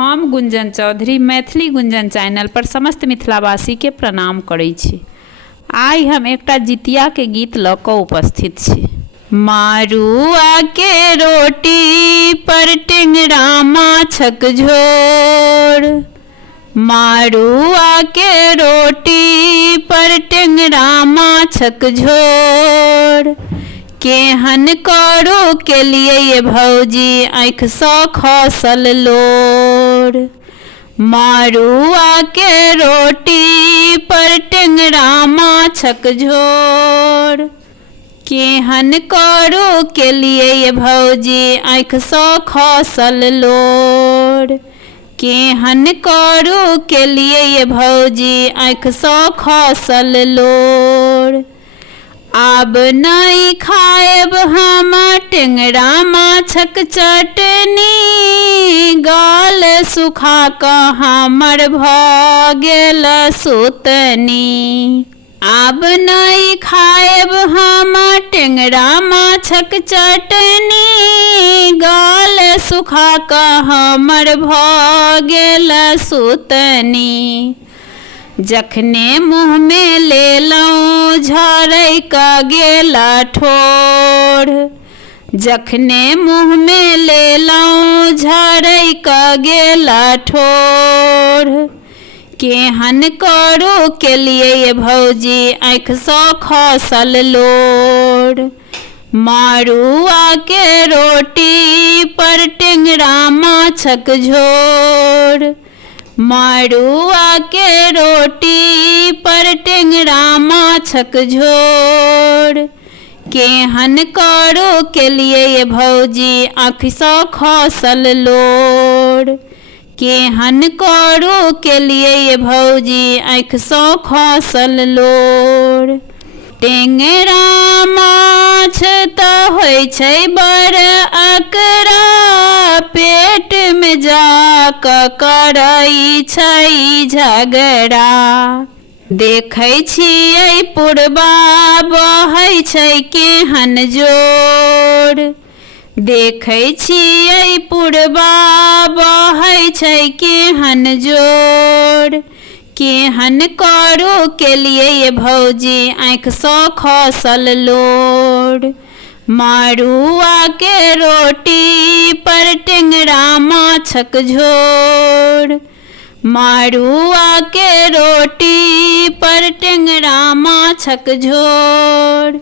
हम गुंजन चौधरी मैथिली गुंजन चैनल पर समस्त मिथिलावासी के प्रणाम करै छी। आइ हम एकटा जितिया के गीत लऽ कऽ उपस्थित छी। मारुआ के रोटी पर टेंगरा माछक झोर, मारुआ के रोटी पर टेंगरा माछक झोर, केहन करू के लिए ये भौजी आँख सँ खसल लोर। मारुआ के रोटी पर टेंगरा माछक झोर, केहन करू के लिए ये भौजी आँख सँ खसल लोर, केहन करू के लिए ये भौजी आँख सँ खसल लोर। आब नहीं खाएब हम टेंगरा माछक चटनी, गाल सुखा कऽ हमर भऽ गेल सुतनी। आब नहीं खाएब हम टेंगरा माछक चटनी, गाल सुखा कऽ हमर भऽ गेल सुतनी। जखने मुँह में लेलहुँ झरै कऽ गेला ठोर, जखने मुँह में लेलहुँ झरै कऽ गेला ठोर, केहन करू के लिए ये भौजी आँख सँ खसल लोर। मारुआ के रोटी पर टेंगरा माछक झोर, मारुआ के रोटी पर टेंगरा माछक झोर, केहन करू के लिए ये भौजी आँख सँ खसल लोर, केहन करू के लिए ये भौजी आँख सँ खसल लोर। टेंगरा माछ तऽ होइ छै बड़ अकरा, पेट में जा कऽ करै छै झगड़ा। देखै छियै पुरबा बहै छै केहन जोर, देखै छियै पुरबा बहै छै केहन जोर, केहन करू के लिए ये भौजी आँख सँ खसल लोर। मारुआ के रोटी पर टेंगरा माछक झोर, मारुआ के रोटी पर टेंगरा माछक झोर,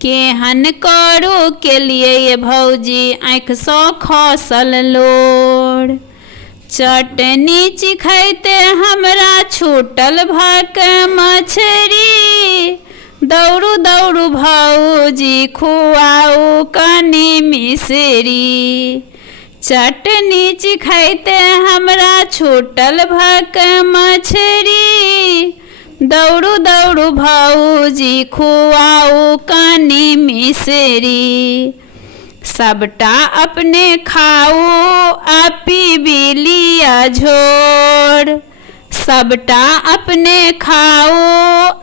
केहन करू के लिए ये भौजी आँख सँ खसल लोर। चटनी चिखैते हमरा छूटल भक मछरी, दौड़ू दौड़ू भौजी खुआऊ कनी मिसरी। चटनी चिखैते हमरा छूटल भक मछरी, दौड़ू दौड़ू भौजी खुआऊ कनी मिसरी। सबटा अपने खाऊ आ पीबी लिया झोर, सबटा अपने खाऊ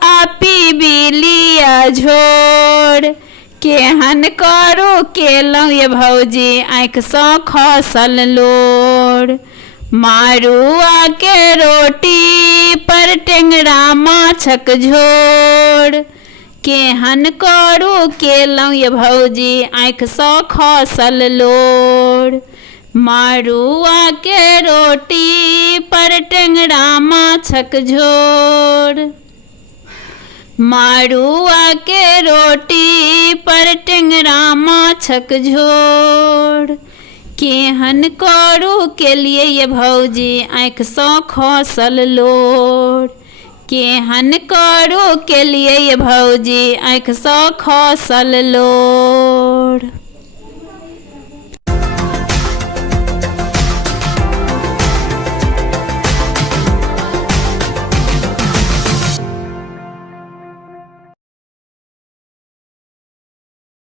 आ पीबी लिया झोर, केहन करू केलहुँ ये भौजी आँख सँ खसल लोर। मारुआ के रोटी पर टेंगरा माछक झोर, केहन करू केलहुँ ये भौजी आँख सँ खसल लोर। मारुआ के रोटी पर टेंगरा माछक झोर, मारुआ के रोटी पर टेंगरा माछक झोर, केहन करू के लिए ये भौजी आँख सँ खसल लोर, केहन करू के लिए ये भौजी आँख सँ खसल लोर।